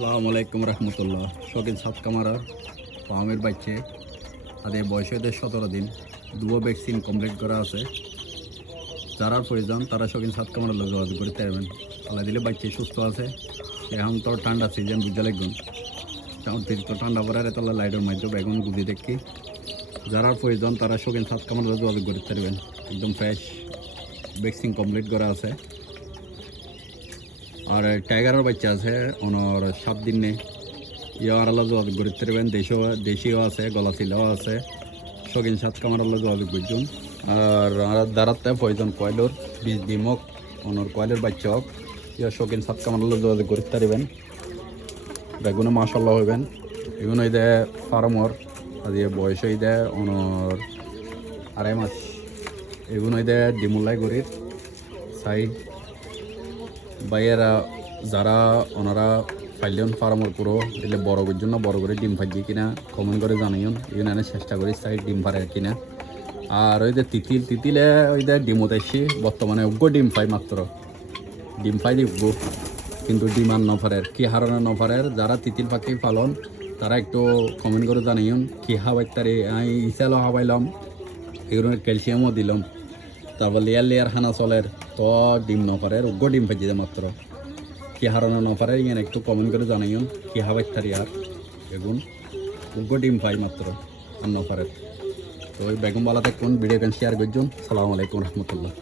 আসসালামু আলাইকুম রহমতুল্লাহ। শৌখিন সাত কামারা পামের বাচ্চে তাদের বয়স হয়েছে 17 দিন। দুটো ভ্যাকসিন কমপ্লিট করা আছে। যারা প্রয়োজন তারা শৌখিন সাত কামারা যোগাযোগ করতে পারবেন। আল্লাহ দিলে বাচ্চা সুস্থ আছে। এখন তো ঠান্ডা সিজন বুঝা লাগুন, অতিরিক্ত ঠান্ডা পড়ার তাহলে লাইটের মাধ্যমে বেগুন গুজি দেখি। যারা প্রয়োজন তারা শৌখিন সাত কামারা যোগাযোগ করতে পারবেন। একদম ফ্রেশ ভ্যাকসিন কমপ্লিট করা আছে। আর টাইগারের বাচ্চা আছে ওনার 7 দিন নেই। ইয়ার আল্লাহ যোগাযোগ করতে পারবেন। দেশীয় আছে, গলাচিলাও আছে। শৌখিন সাত কামার আল্লাহ যোগাযোগ করছেন। আর দাঁড়াতে প্রয়োজন কয়লোর বীজ ডিমক ওনার কয়লের বাচ্চা হোক, ইয়ার শৌখিন সাত কামার আল্লাহ যোগাযোগ করতে পারবেন। বেগুনে মাসাল্লাহ হইবেন। এগুলো এই দেয় ফার্মর আজকে বয়স এই দেয় ওনার 2.5 মাস। এগুলো এই দেয় ডিমুল্লাই গরির সাইড বাইয়েরা যারা ওনারা ফাইলিয়ন ফার্মর পুরো দিলে বড় করার জন্য বড় করে ডিম ফাইজি কিনা কমেন্ট করে জানাইন। এখানে চেষ্টা করি সাইড ডিম ফারে কিনা। আর ওই যে তিতিলে ওই যে ডিমত আসছি বর্তমানে উগ্র ডিম পাই, মাত্র ডিম পাই দি উগ্র, কিন্তু ডিম আর নফারের কি হারানো নফারের। যারা তিতিল পাখি পালন তারা একটু কমেন্ট করে জানাইন কি হাবাইতারি। আমি ইসালও হাবাইলাম, এগুলো ক্যালসিয়ামও দিলাম, তারপর লেয়ার হানা চলের তো ডিম নফারের উগ্র ডিম পাইছি মাত্র। কি হারানো নফারের ইങ്ങനെ একটু কমেন্ট করে জানাইন কি হাবাইতারি। আর বেগুন উগ্র ডিম পাই মাত্র আর নফারের। তো ওই বেগুন বালাতে কোন ভিডিও শেয়ার করছেন। সালামু আলাইকুম রহমতুল্লাহ।